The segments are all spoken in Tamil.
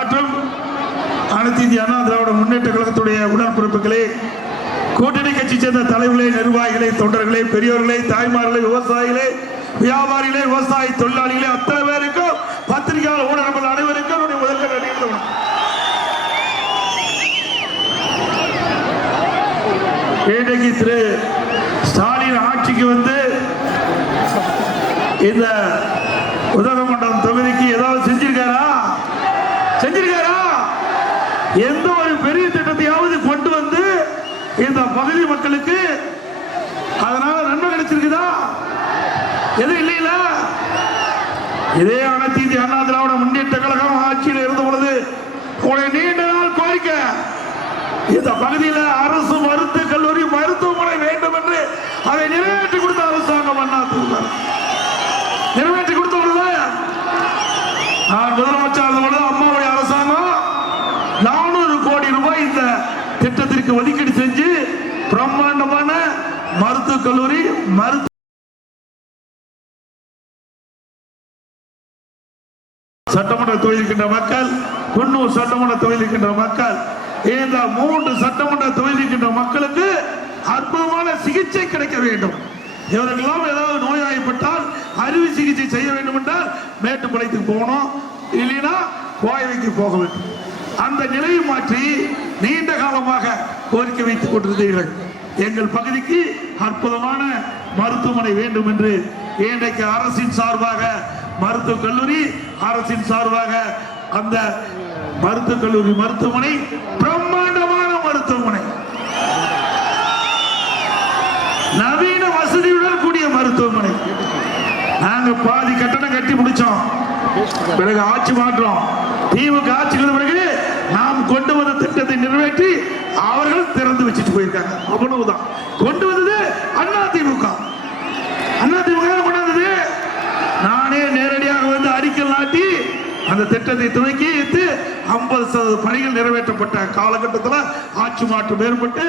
மாற்றம் அனைத்து இந்திய அண்ணா திராவிட முன்னேற்ற கழகத்துடைய உடன்பிறப்புகளே கூட்டணி கட்சி சேர்ந்த தலைவர்களே நிர்வாகிகளே தொண்டர்களே பெரியோர்களே தாய்மார்களே விவசாயிகளே வியாபாரிகளே விவசாய தொழிலாளிகளே அத்தனை பேருக்கும் பத்திரிகையாளர் ஊடகங்கள் அனைவருக்கும் முதல்ல இன்றைக்கு திரு ஸ்டாலின் ஆட்சிக்கு வந்து இந்த உதகமண்டலம் தொகுதிக்கு ஏதாவது செஞ்சிருக்காரா செஞ்சிருக்காரா எந்த ஒரு பெரிய திட்டத்தையாவது கொண்டு வந்து பகுதி மக்களுக்கு அதனால நன்மை கிடைச்சிருக்குதா? எதுவும் இல்லையில இதே அனைத்து இந்திய அண்ணா திராவிட முன்னேற்ற கழகம் ஆட்சியில் இருந்த பொழுது உங்களை நீண்ட நாள் கோரிக்கை இந்த பகுதியில் அரசு மருத்துவ கல்லூரி மருத்துவமனை வேண்டும் என்று அதை நிறைவேற்றி கொடுத்த அரசாங்கம் அண்ணா திமுக. நிறைவேற்றி கொடுத்தவர்கள் நான் முதலமைச்சர் இருந்த பொழுது அம்மாவுடைய அரசாங்கம் நானூறு கோடி ரூபாய் இந்த திட்டத்திற்கு ஒதுக்கீடு செஞ்சு மருத்துவக் கல்லூரி மருத்துவ சட்டமன்ற தொகுதியில் இருக்கின்ற மக்கள் குன்னூர் சட்டமன்ற தொகுதியில் இருக்கின்ற மக்கள் இந்த மூன்று சட்டமன்ற தொகுதியில் இருக்கின்ற மக்களுக்கு அற்புதமான சிகிச்சை கிடைக்க வேண்டும். இவர்களெல்லாம் ஏதாவது நோயாய்ப்பட்டால் அறுவை சிகிச்சை செய்ய வேண்டும் என்றால் மேட்டுப்பாளையத்துக்கு போகணும். இல்லைன்னா கோயவைக்கு போக வேண்டும். அந்த நிலையை மாற்றி நீண்ட காலமாக கோரிக்கை வைத்துக் கொண்டிருந்தீர்கள். எங்கள் பகுதிக்கு அற்புதமான மருத்துவமனை வேண்டும் என்று இன்றைக்கு அரசின் சார்பாக மருத்துவக் கல்லூரி அரசின் சார்பாக அந்த மருத்துவக் கல்லூரி மருத்துவமனை பிரம்மாண்டமான மருத்துவமனை. நவீன வசதியுடன் கூடிய மருத்துவமனை. நாங்க பாதி கட்டணம் கட்டி முடிச்சோம். பிறகு ஆட்சி மாற்றம். திமுக ஆட்சிக்கு பிறகு நாம் கொண்டு வந்த திட்டத்தை நிறைவேற்றி அவர்கள் திறந்து வச்சுட்டு போயிருக்காங்க. அவ்வளவுதான். கொண்டு வந்தது அண்ணா திமுக. அண்ணா திமுக கொண்டு வந்தது நானே நேரடியாக வந்து அறிக்கை நாட்டி அந்த திட்டத்தை துவக்கி வைத்து ஐம்பது சதவீத பணிகள் நிறைவேற்றப்பட்ட காலகட்டத்தில் ஆட்சி மாற்றம் ஏற்பட்டு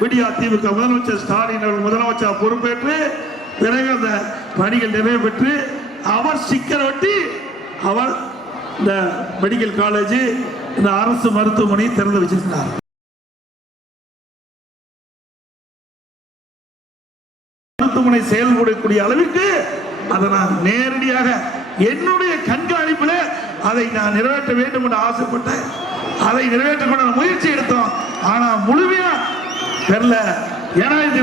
விடியா திமுக முதலமைச்சர் ஸ்டாலின் அவர்கள் முதலமைச்சர் பொறுப்பேற்று பிறகு அந்த பணிகள் நிறைவு பெற்று அவர் சிக்கர் ஒட்டி அவர் இந்த மெடிக்கல் காலேஜ் இந்த அரசு மருத்துவமனை திறந்து வச்சிருக்கிறார். மருத்துவமனை செயல்படக்கூடிய அளவிற்கு அதை நான் நேரடியாக என்னுடைய கண்காணிப்பில் அதை நான் நிறைவேற்ற வேண்டும் என்று ஆசைப்பட்டேன். அதை நிறைவேற்ற முயற்சி எடுத்தோம். ஆனா முழுமையா தெரியல ஏன்னா இது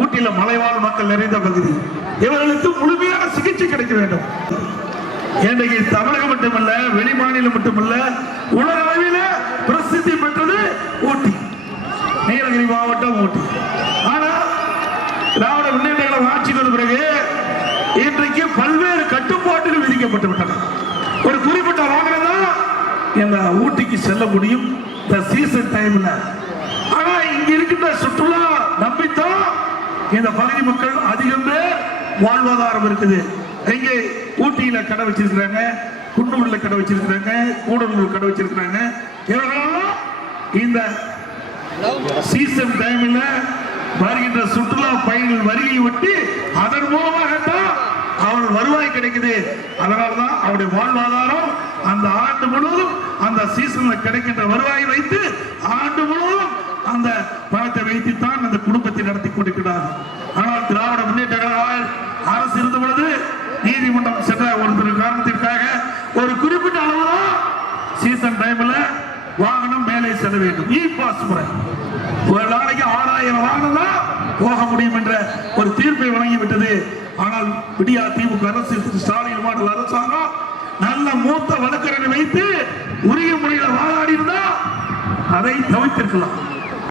ஊட்டியில் மலைவாழ் மக்கள் நிறைந்த பகுதி. இவர்களுக்கு முழுமையான சிகிச்சை கிடைக்க வேண்டும். இன்றைக்கு தமிழகம் மட்டுமல்ல வெளிமாநிலம் மட்டுமல்ல உலக அளவில் பிரசித்தி பெற்றது ஊட்டி. நீலகிரி மாவட்டம் ஊட்டி. ஆனா திராவிட முன்னேற்ற கழகம் வந்த பிறகு இன்றைக்கு பல்வேறு கட்டுப்பாடுகள் விதிக்கப்பட்டு விட்டன. ஒரு குறிப்பிட்ட வாகனம் தான் எங்க ஊட்டிக்கு செல்ல முடியும். இந்த சீசன் டைம்ல ஆனா இங்க இருக்கின்ற சுற்றுலா நம்பித்தான் இந்த பகுதி மக்கள் அதிகம் வாழ்வாதாரம் இருக்குது. இங்கே ஊட்டியில கடை வச்சிருக்கிறாங்க. குன்னூர்ல கடை வச்சிருக்கிறாங்க கூடலூர் கடை வச்சிருக்கிறாங்க. இந்த சீசன் டைம்ல வருகின்ற சுற்றுலா பயணிகள் வருகையை ஒட்டி அதன் மூலமாகத்தான் அவர் வருவாய் கிடைக்குது. அதனால்தான் அவருடைய வாழ்வாதாரம் அந்த ஆண்டு முழுவதும் அந்த சீசன்ல கிடைக்கின்ற வருவாயை வைத்து ஆண்டு முழுவதும் அந்த பணத்தை வைத்து தான் அந்த குடும்பத்தை நடத்தி கொண்டிருக்கிறார். ஆனால் திராவிட முன்னேற்ற கழக அரசு இருந்த பொழுது நீதிமன்றம் சென்ற ஒரு காரணத்திற்காக ஒரு குறிப்பிட்ட அளவு சீசன் டைம்ல வாகனம் மேலே செல்ல வேண்டும். இ பாஸ் முறை. ஒரு நாளைக்கு ஆறாயிரம் வாகனம் தான் போக முடியும் என்ற ஒரு தீர்ப்பை வழங்கிவிட்டது. ஆனால் விடியா திமுக அரசு ஸ்டாலின் மாடல் அரசாங்கம் நல்ல மூத்த வழக்கறிஞரை வைத்து உரிய முறையில் வாதாடி இருந்தா அதை தவிர்த்திருக்கலாம்.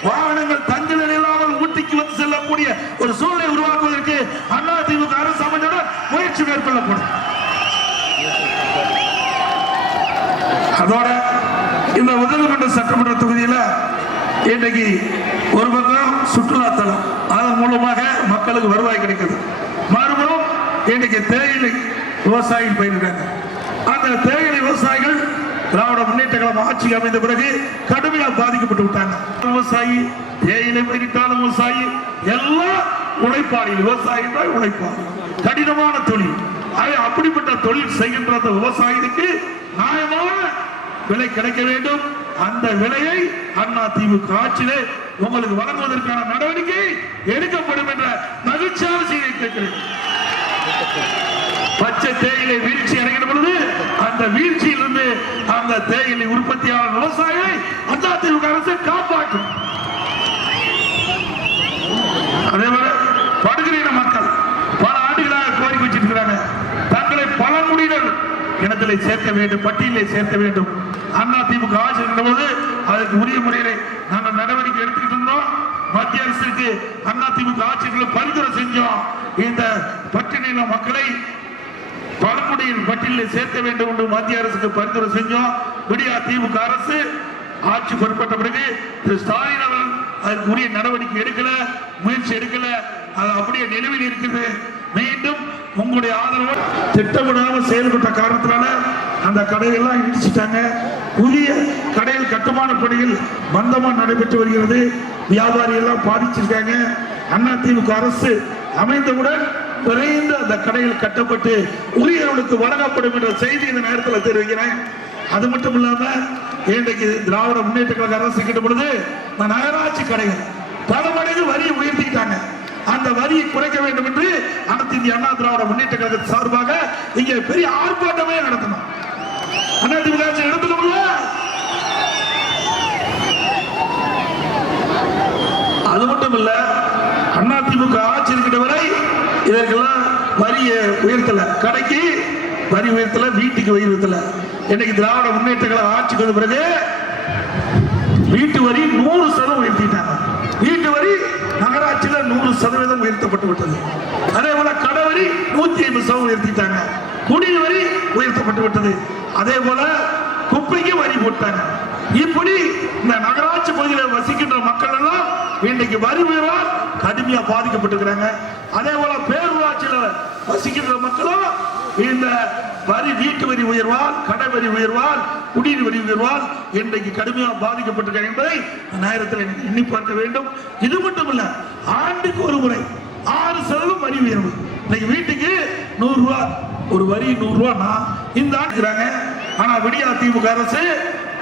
வாகனங்கள் தங்க இல்லாமல் ஊட்டிக்கு வந்து செல்லக்கூடிய ஒரு சூழலை உருவாக்குவதற்கு அண்ணா திமுக அரசு அமைச்சருடன் முயற்சி மேற்கொள்ளப்படும் அதோட இந்த உதகமண்ட சட்டமன்ற தொகுதியில் இன்றைக்கு ஒரு பக்கம் சுற்றுலாத்தலம் அதன் மூலமாக மக்களுக்கு வருவாய் கிடைக்குது. மறுபுறம் இன்றைக்கு தேயிலை விவசாயிகள் பயிரிடுறாங்க. அந்த தேயிலை விவசாயிகள் திராவிட முன்னேற்ற கழகம் ஆட்சிக்கு அமைந்த பிறகு கடுமையாக பாதிக்கப்பட்டு விட்டாங்க. விவசாயி தேயிலை பயிரிட்டாலும் விவசாயி எல்லாம் உழைப்பாளி விவசாயி தான் உழைப்பாளி. கடினமான தொழில். அதை அப்படிப்பட்ட தொழில் செய்கின்ற அந்த விவசாயிக்கு நியாயமான விலை கிடைக்க வேண்டும். அந்த விலையை அண்ணா திமுக ஆட்சியிலே உங்களுக்கு வழங்குவதற்கான நடவடிக்கை எடுக்கப்படும் என்ற மகிழ்ச்சியான செய்தியை கேட்கிறேன். பச்சை தேயிலை வீழ்ச்சி அடைகிற பொழுது அந்த வீழ்ச்சியிலிருந்து அந்த தேயிலை உற்பத்தியாளர் விவசாயியை அண்ணா திமுக அரசு காப்பாற்றும். அதே போல படுகிற மக்கள் பல ஆண்டுகளாக கோரிக்கை வச்சிருக்கிறாங்க. தங்களை தங்களை பழங்குடியினர் இனத்திலே சேர்க்க வேண்டும் பட்டியலை சேர்க்க வேண்டும். அண்ணா திமுக ஆட்சி இருந்தபோது அதற்கு உரிய முறையிலே நாங்கள் நடவடிக்கை எடுத்துக்கிட்டு இருந்தோம். மத்திய அரசுக்கு அண்ணா திமுக ஆட்சிகளை பரிந்துரை செஞ்சோம். இந்த பட்டியலின மக்களை பழங்குடியின் பட்டியலில் சேர்க்க வேண்டும் என்று மத்திய அரசுக்கு பரிந்துரை செஞ்சோம். விடியா திமுக அரசு ஆட்சி பொறுப்பட்ட பிறகு திரு ஸ்டாலின் அவர்கள் அதற்கு உரிய நடவடிக்கை எடுக்கல முயற்சி எடுக்கல. அது அப்படியே நிலுவையில் இருக்குது மீண்டும் உங்களுடைய ஆதரவு திட்டமிடாமல் செயல்பட்ட காரணத்தினால அந்த கடையெல்லாம் இடிச்சிட்டாங்க. புதிய கடையில் கட்டுமான பணிகள் மந்தமாக நடைபெற்று வருகிறது. வியாபாரி எல்லாம் பாதிச்சிருக்காங்க. அண்ணா திமுக அரசு அமைந்தவுடன் விரைந்து அந்த கடைகள் கட்டப்பட்டு உரியவர்களுக்கு வழங்கப்படும் என்ற செய்தி இந்த நேரத்தில் தெரிவிக்கிறேன். அது மட்டும் இல்லாம இன்றைக்கு திராவிட முன்னேற்ற கழக அரசு கிட்ட பொழுது இந்த நகராட்சி கடைகள் பல மடங்கு வரியை உயர்த்திக்கிட்டாங்க. அந்த வரியை குறைக்க வேண்டும் என்று அனைத்து இந்திய அண்ணா திராவிட முன்னேற்ற கழகத்தின் சார்பாக இங்கே பெரிய ஆர்ப்பாட்டமே நடத்தணும் அண்ணா திமுக ஆட்சி நடத்தணும்ல அது மட்டும் இல்ல அண்ணா திமுக ஆட்சி இருக்கிற வரை இதற்கெல்லாம் வரியை உயர்த்தல. கடைக்கு வரி உயர்த்தல வீட்டுக்கு வரி உயர்த்தல. இன்னைக்கு திராவிட முன்னேற்றங்களை ஆட்சிக்கு வந்த பிறகு வீட்டு வரி நூறு சதவீதம் உயர்த்திட்டாங்க. வீட்டு வரி நகராட்சியில நூறு சதவீதம் உயர்த்தப்பட்டு விட்டது. அதே போல கடை வரி நூத்தி ஐம்பது சதவீதம் உயர்த்திட்டாங்க. குடிநீர் வரி உயர்த்தப்பட்டு விட்டது. அதே போல குப்பைக்கு வரி போட்டாங்க. இப்படி இந்த நகராட்சி பகுதியில் வசிக்கின்ற மக்கள் எல்லாம் இன்றைக்கு வரி உயர்வால் கடுமையா பாதிக்கப்பட்டிருக்கிறாங்க. அதே போல பேரூராட்சியில வசிக்கின்ற மக்களும் இந்த வரி வீட்டு வரி உயர்வால் கடை வரி உயர்வால் குடிநீர் வரி உயர்வால் இன்றைக்கு கடுமையாக பாதிக்கப்பட்டிருக்காங்க என்பதை நேரத்தில் எண்ணி பார்க்க வேண்டும். இது மட்டும் ஆண்டுக்கு ஒரு முறை ஆறு சதவீதம் வரி உயர்வு. இன்னைக்கு வீட்டுக்கு நூறு ரூபாய் ஒரு வரி நூறுரூவானா இந்த ஆண்டு இருக்கிறாங்க. ஆனா விடியா திமுக அரசு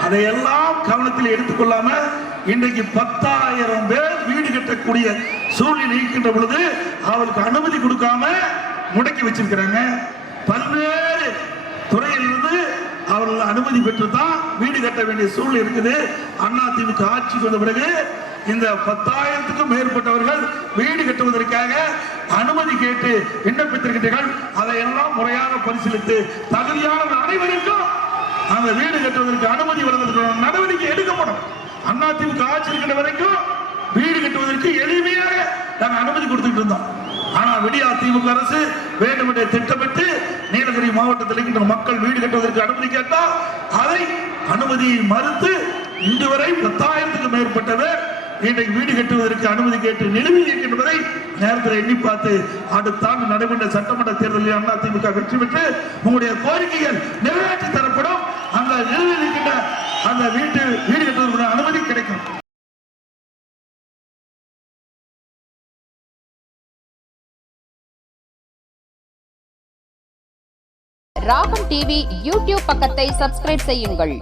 அதையெல்லாம் கவனத்தில் எடுத்துக்கொள்ளாம இன்றைக்கு பத்தாயிரம் பேர் வீடு கட்டக்கூடிய சூழ்நிலை இருக்கின்ற பொழுது அவருக்கு அனுமதி கொடுக்காம முடக்கி வச்சிருக்கிறாங்க. பல்வேறு துறையிலிருந்து அவர்கள் அனுமதி பெற்று தான் வீடு கட்ட வேண்டிய சூழ்நிலை இருக்குது. அண்ணா திமுக ஆட்சிக்கு வந்த பிறகு இந்த பத்தாயிரத்துக்கும் மேற்பட்டவர்கள் வீடு கட்டுவதற்காக அனுமதி கேட்டு விண்ணப்பித்திருக்கிறீர்கள் அதையெல்லாம் முறையாக பரிசீலித்து தகுதியான அனைவருக்கும் அந்த வீடு கட்டுவதற்கு அனுமதி வழங்குவதற்கான நடவடிக்கை எடுக்கப்படும். அண்ணா திமுக ஆட்சி இருக்கிற வரைக்கும் வீடு கட்டுவதற்கு எளிமையாக நாங்கள் அனுமதி கொடுத்துட்டு இருந்தோம். ஆனா விடியா திமுக அரசு வேண்டுமென்றே திட்டமிட்டு நீலகிரி மாவட்டத்தில் இருக்கின்ற மக்கள் வீடு கட்டுவதற்கு அனுமதி கேட்டால் அதை அனுமதியை மறுத்து இன்று வரை பத்தாயிரத்துக்கு மேற்பட்டவர் இன்றைக்கு வீடு கட்டுவதற்கு அனுமதி கேட்டு நிலுவையில் இருக்கின்றதை நேரத்தில் எண்ணி பார்த்து அடுத்த ஆண்டு நடைபெற்ற சட்டமன்ற தேர்தலில் அண்ணா திமுக வெற்றி பெற்று உங்களுடைய கோரிக்கைகள் நிறைவேற்றி தரப்படும். அந்த நிலுவையில் இருக்கின்ற அந்த வீட்டு வீடு கட்டுவதற்கு அனுமதி கிடைக்கும். ராகம் டிவி யூடியூப் பக்கத்தை சப்ஸ்கிரைப் செய்யுங்கள்.